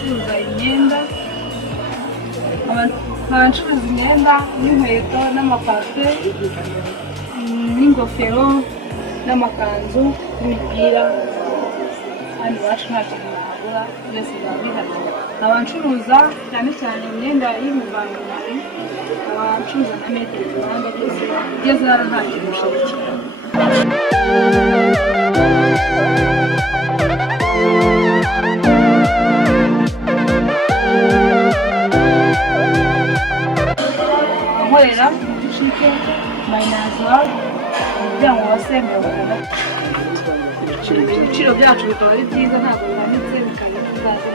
abacuruza imyenda, abacuruza imyenda n'inkweto n'amapafe n'ingofero n'amakanzu n'imipira. Hano iwacu nta kintu nabura, byose biba bihari. Abacuruza cyane cyane imyenda y'imivangurayi, abacuruza na metero ku ruhande, byose ugeze hano nta kintu ushobora. Nkorera mu bucike mayinazi umuryango wa Semugaga. Ibiciro byacu bikaba ari byiza, ntabwo bihanitse, bikaba bizaza.